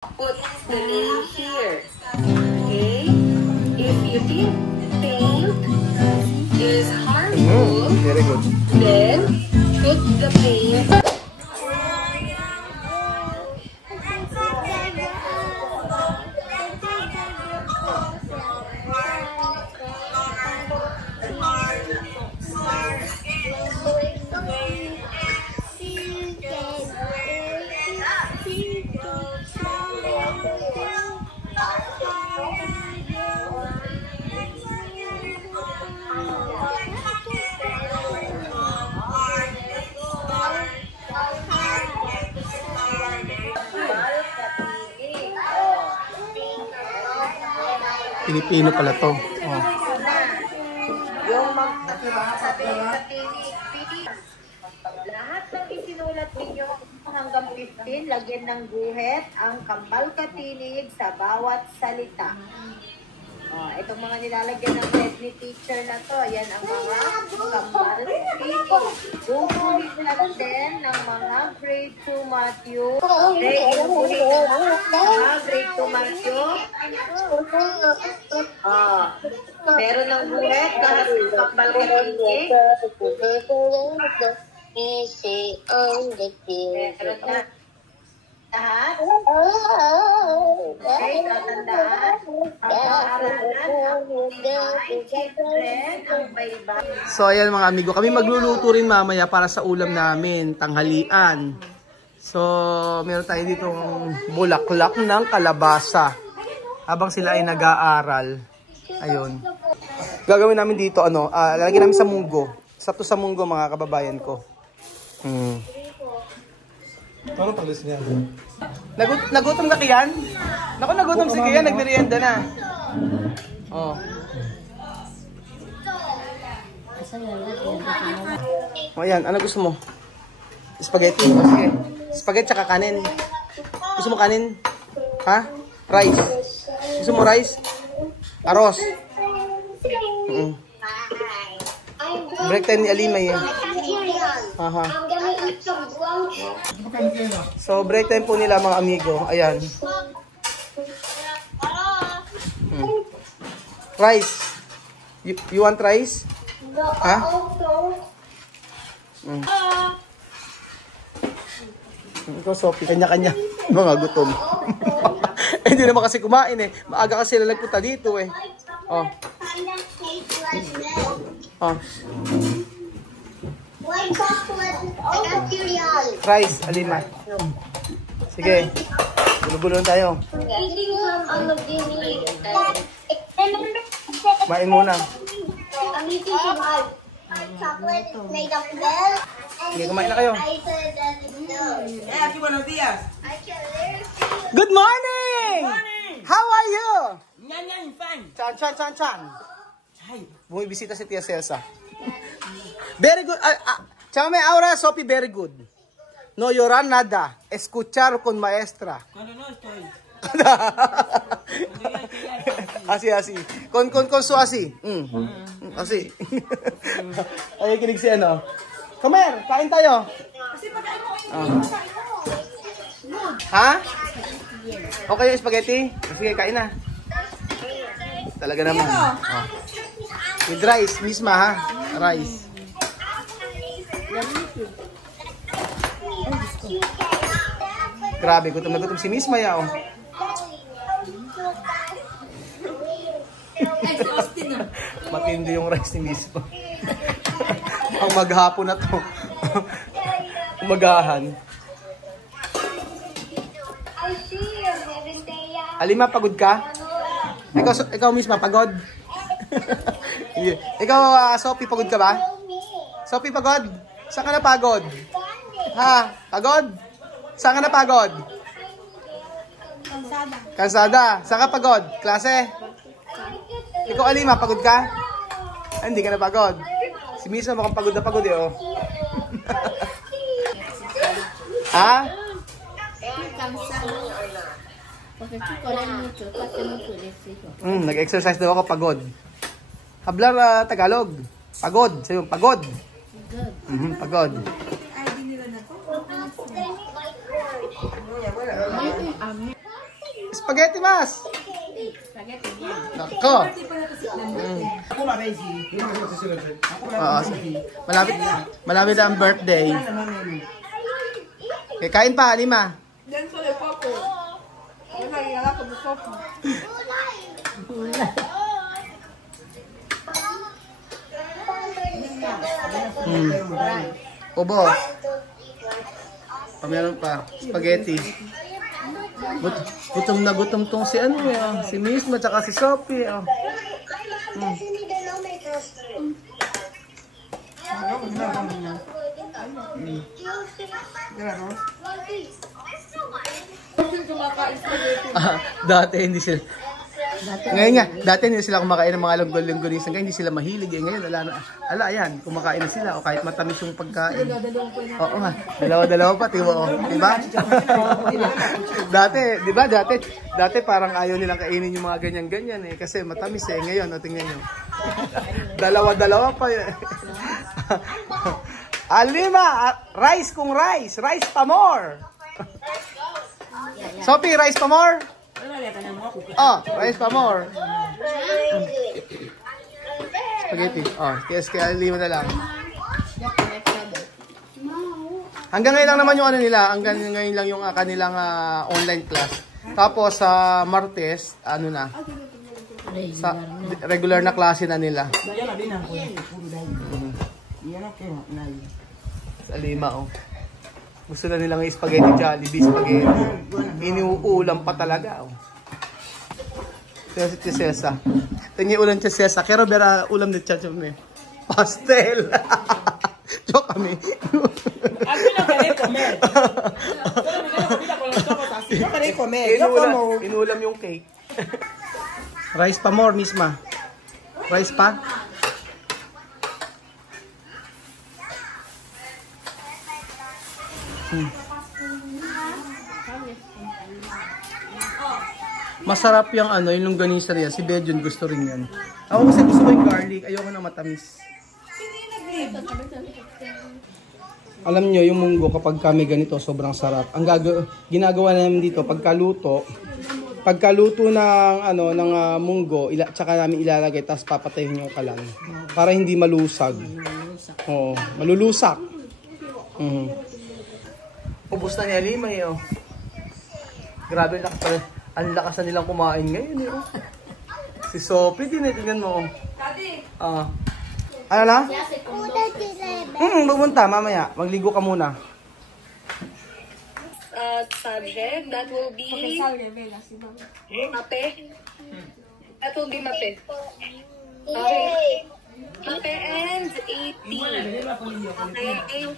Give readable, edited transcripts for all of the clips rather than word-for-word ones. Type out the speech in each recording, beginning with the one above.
Put the name here. Okay? If you think paint is harmful, very good. then put the paint. Pilipino pala to. Oh. Yung lahat ng isinulat ninyo hanggang 15, lagyan ng guhit ang kambal katinig sa bawat salita. Itong mga nilalagyan ng head ni teacher na to, yan ang mga kambal katinig. Bubuhin natin ng mga grade 2 Matthew. Bubuhin ng mga grade 2 Matthew. Meron ng guhit kahit kambal katinig. Meron na. Lahat? Okay, tatandaan. So ayan mga amigo, kami magluluto rin mamaya para sa ulam namin, tanghalian. So meron tayo ditong bulaklak ng kalabasa habang sila ay nag-aaral. Ayun. Gagawin namin dito lalagyan namin sa munggo. Sakto sa munggo mga kababayan ko. Ano pag-list niya? Nagutom ka Kian? Naku, nagutom si Kian, nagmerienda na. Oh. O yan, ano gusto mo? Spaghetti. O, sige. Spaghetti tsaka kanin. Gusto mo kanin? Ha? Rice. Gusto mo rice? Aros. Break time ni Alima yun. Aha. So break time po nila mga amigo. Ayan. Rice. You want rice? Ha? Ikaw Sophie, kanya-kanya. Mga gutom. Hindi naman kasi kumain eh. Maaga kasi sila nagpunta dito eh. Oh. Oh. Rice, Alima. Sige. Gulo-gulo tayo. Kumain muna. Sige, kumain na kayo. Good morning! How are you? Chan, chan, chan, chan. Bumibisita si Tia Celsa. Very good. Chama ahora, Sophie, very good. No llorar nada. Escuchar con maestra. Cuando no estoy. Así. Con su así. Así. Ay, kinig si ano. Comer, kain tayo. Ha? Okay yung spaghetti? Sige, kain na. Talaga naman. With rice, misma ha? Rice. Grabe, gutom na gutom si Miss Maya, oh. Matindi yung rice ni Miss Ma. Ang maghapon na to. Umagahan. Alima, pagod ka? Ikaw Miss Ma, pagod? Ikaw, Sophie, pagod ka ba? Sophie, pagod? Saan ka na pagod? Ha? Pagod? Saan ka na pagod? Kansada. Saan ka pagod? Klase? Ikaw, Alima, pagod ka? Ay, hindi ka na pagod. Si Misa mukhang pagod na pagod eh, oh. Ha? Nag-exercise daw ako, pagod. Hablar Tagalog. Pagod. Sa'yo, pagod. Pagod. Spaghetti, mas! Nako! Oo, malapit na ang birthday. Okay, kain pa, Lima. Ubo. Meron pa, spaghetti. Gutom na gutom tong si ano si Misma tsaka si Sophie. Dati hindi sila. Ngayon nga, dati hindi sila kumakain ng mga longganisa, hindi sila mahilig. Ngayon, ayan, kumakain na sila o kahit matamis yung pagkain. Oo nga, dalawa-dalawa pa, diba? Dati parang ayaw nilang kainin yung mga ganyan-ganyan kasi matamis Ngayon, tingnan nyo. Dalawa-dalawa pa Alima, rice kung rice pa more. Sophie, rice pa more? Rice pa more. Spaghetti. Kaya lima na lang. Hanggang ngayon lang naman yung ano nila. Hanggang ngayon lang yung kanilang online class. Tapos sa Martes, ano na. Sa regular na klase na nila. Sa lima Gusto na nilang spaghetti Jollibee, spaghetti. Iniuulam pa talaga. Si Cesa. Tingin ulam si Cesa. Kero bera ulam ni Chacho me. Pastel. Joke kami. Aquí no querés comer. Solo me comida con los ojos así. No querés comer. Yo como. Inulam yung cake. Rice pa more, Misma. Rice pa? Masarap yung yung longganisa niya. Si Bedion gusto rin yan. Ako kasi gusto ko yung garlic. Ayoko na matamis. Alam nyo, yung munggo kapag kami ganito, sobrang sarap. Ang ginagawa namin dito, pagkaluto ng munggo, tsaka namin ilalagay, tapos papatayin yung kalan. Para hindi malusag. Oo, malulusak. Ubus na niya lima Grabe, ang lakas na nilang kumain ngayon Si Sophie din tingnan mo. Ano na? Pupunta mamaya. Magligo ka muna. Subject, that will be Mape. That will be Mape. Okay. Mape ends 18. Okay.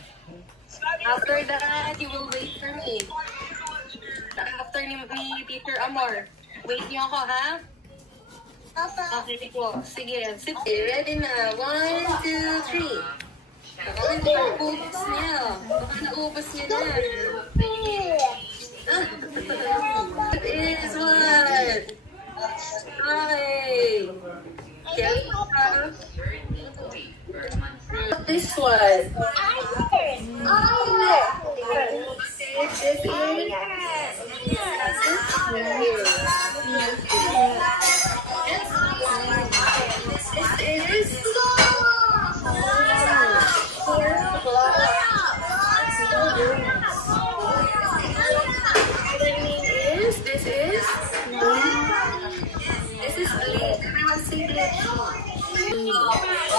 After that, you will wait for me. After ni Teacher Amor. Wait niyo ako, ha? Okay po. Sige. Ready na. 1, 2, 3. Baka naubos niya. That is what? Okay. This one.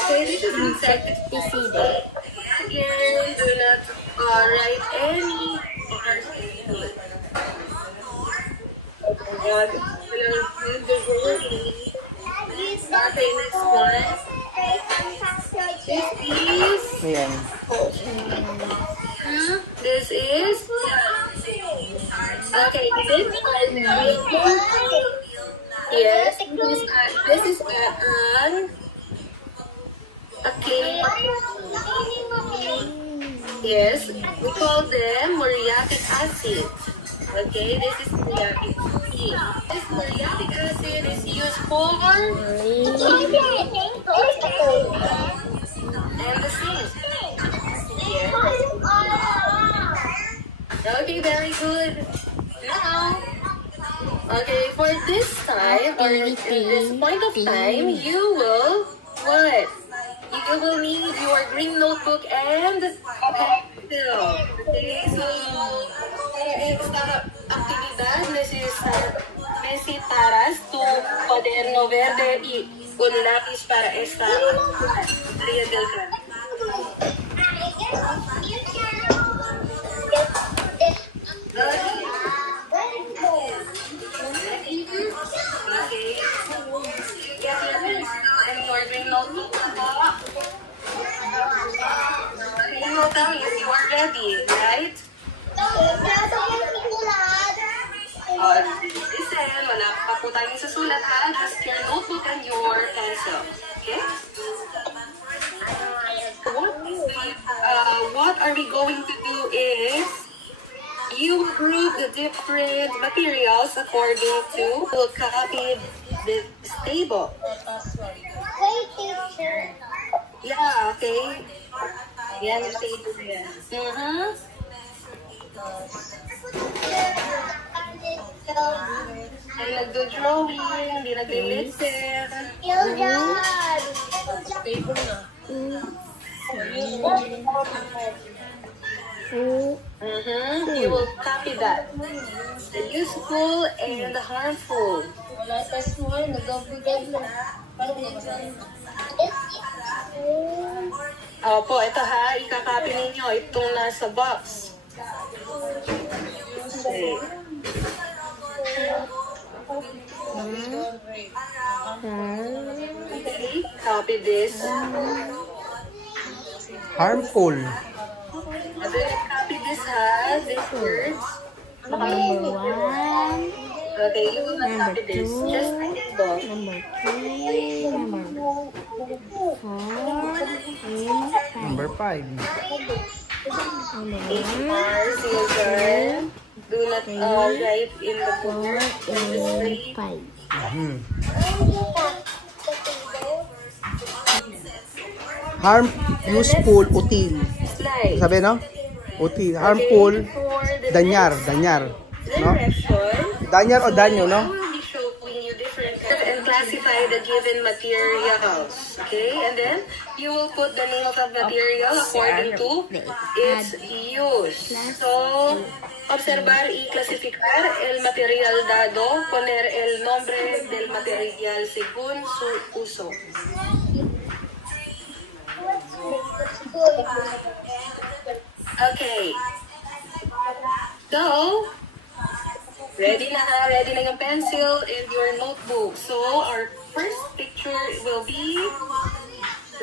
Okay, this is insecticide. Again, do not write any part in it. Okay, next one. This is okay, this one. Yes, this is okay. Yes, we call them muriatic acid. Okay, this is muriatic acid. This muriatic acid is used for and the sink. Yes. Okay, very good. Now, Okay, for this time, or in this point of time, you will, what? You will need your green notebook and pencil. Okay, so, para esta actividad necesitarás tu cuaderno verde y un lápiz para esta área del grano. Okay. You get your pencil and your green notebook. You will tell me if you are ready, right? Listen, wala pa po tayong susulat ha. Just your notebook and your pencil. Okay? What are we going to do is you group the different materials according to will copy this table. Yeah, okay. Yeah, yung table yan. Ay nagdo-drawing, hindi nagre-listen. You will copy that. The useful and the harmful. Opo, ito ha, ikakopy ninyo itong nasa box. Okay. Okay, copy this. Harmful. And then copy this ha, these words. Number 1, Okay, you will not copy this. Just write it down. number 3, number 4, and Number 5. HR, silver. Do not write in the book. 4 and 5. Harm, useful, util. Slide. Sabi, no? Util. Harmful, danyar. No? Direction. Danyar o danyo, no? I will be showing you different kinds and classify the given materials. Okay, and then you will put the name of the material according to its use. So, observar y clasificar el material dado, poner el nombre del material según su uso. Okay. So, ready na yung pencil and your notebook. So, our first picture will be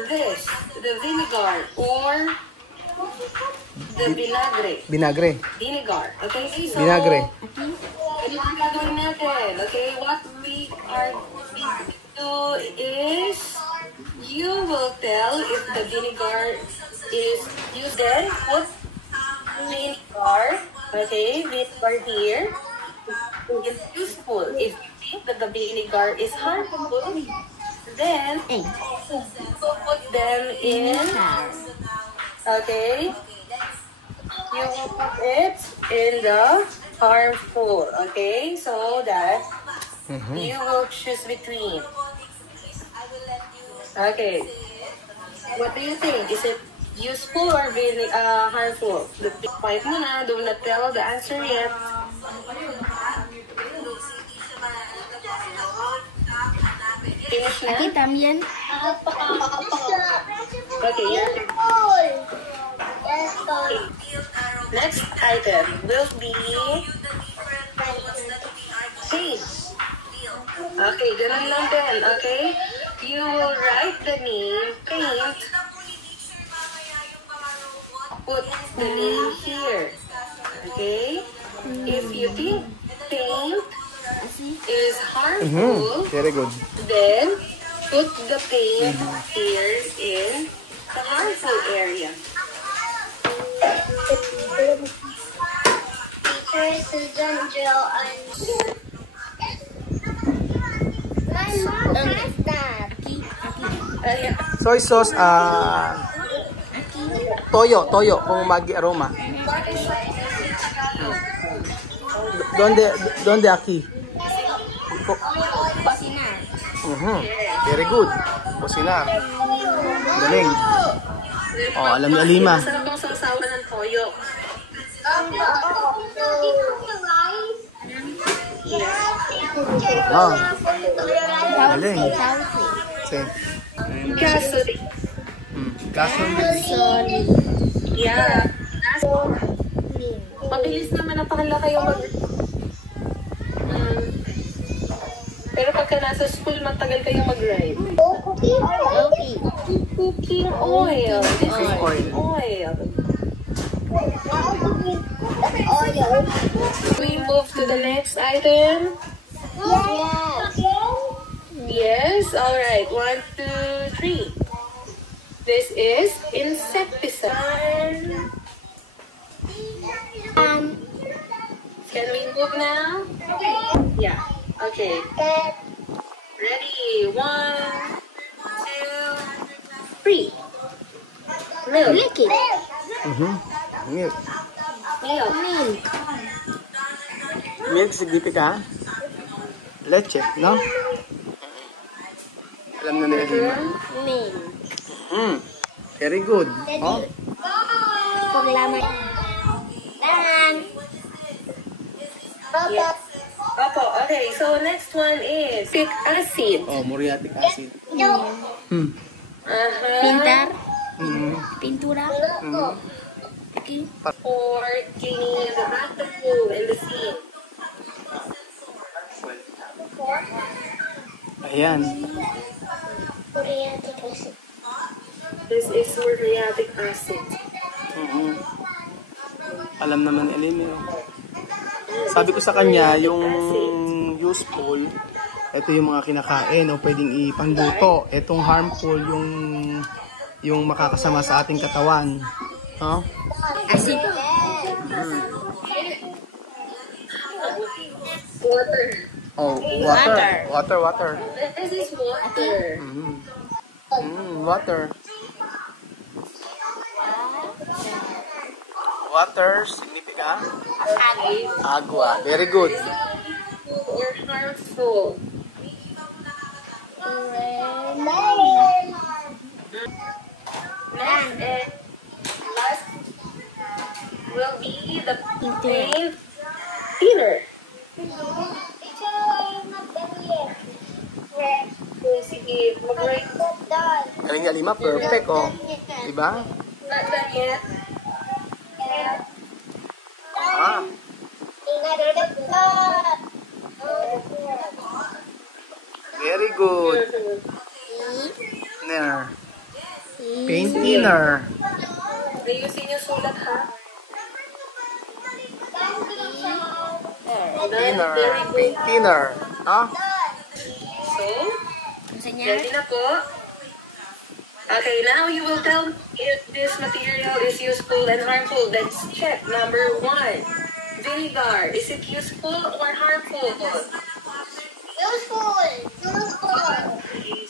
this, the vinegar or the vinagre. Binagre. Vinegar. Okay, so, Vinagre. ito ang gagawin natin. Okay, what we are going to do is you will tell if the vinegar is used, then put vinegar, okay, vinegar here. It's useful. If you think that the vinegar is harmful, then you will put them in, okay, you will put it in the harmful, okay, so that you will choose between. Okay, what do you think? Is it useful or harmful? Quiet muna, do not tell the answer yet. Finish na? Aquí también. Okay, yeah. Next item will be paint. Okay, ganun lang din, okay? You will write the name, paint, put the name here, okay? If you think paint is harmful, Very good. then put the paint here in the harmful area. Teacher Susan Jill and my mom has that. Ayan. Soy sauce, toyo, kung magi aroma. Donde aquí? Basinar. Very good. Businar. Galing. Oh, alam ni Alima. Masarap ang sausawan ng toyo. Oh, galing. Sige. Gasuri. Gasoline. Yeah. Mabilis naman ang pakala kayo mag... Pero pagka nasa school, matagal kayong mag-ride. Cooking oil. This is cooking oil. We move to the next item. Yes, alright. 1, 2, 3. This is insecticide. Can we move now? Yeah. Okay. Ready? 1, 2, 3. Milk. Milk it. Milk. Milk. Milk. Milk significa leche, no? Alam na nila Alima. Milk. Very good. Oh, Paglaman. Dan. Yes. Opo, okay. So next one is citric acid. oh, muriatic acid. Pintar. Mm. Pintura. Okay. For cleaning the bathroom and the sink. Ayan. This is muriatic acid. Alam naman ni Alima. Sabi ko sa kanya, yung useful, ito yung mga kinakain o pwedeng ipangluto. Itong harmful, yung makakasama sa ating katawan. Huh? Acid. Water. Oh, water. Water. This is water. Water. Water significa agua. Very good. Or harmful. Next and last will be the paint thinner. Sige, mag-write. Galing ni Alima, perfect oh. Diba? Not done yet. Ah, very good. Thinner. Paint thinner. Ayusin yung sulat, ha? Thinner. Paint thinner. Ah, So, Gusto niya? ready na po. Okay, now you will tell me if this material is useful and harmful. Let's check. Number 1. Vinegar. Is it useful or harmful?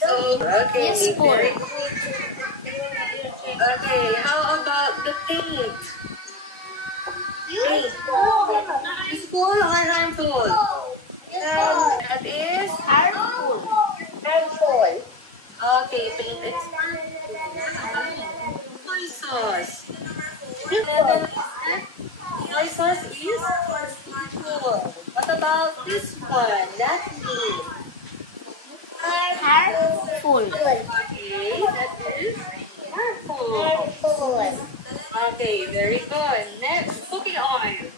So, okay, Useful. very good. Okay, how about the paint? Useful or harmful? That is Harmful. okay. Paint is soy sauce. Soy sauce is harmful. What about this one? That means Harmful. okay. That is harmful. Okay, very good. Next, cooking oil.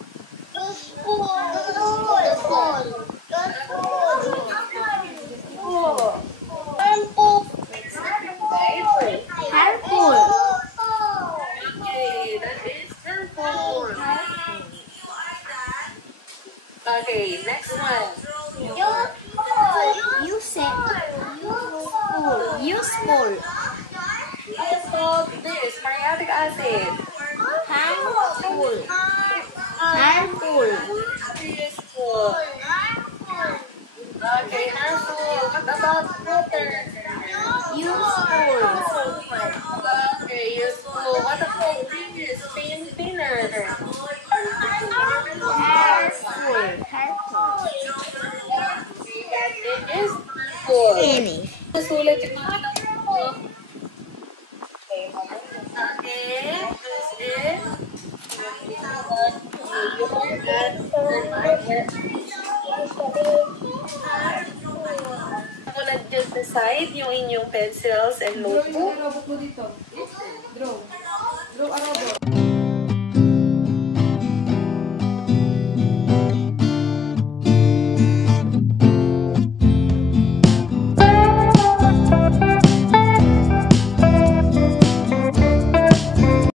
Harmful. Okay, that is harmful. Okay, next one. Useful. Let's solve this. Muriatic acid. Harmful. Harmful. Useful. Okay, harmful. What about water? Useful. Okay, useful. What about this? Paint thinner. Harmful. Harmful. We got useful. Finish. Nasulat yung mga number mo. Okay, this is Sulat dyan sa side yung inyong pencils and notebook.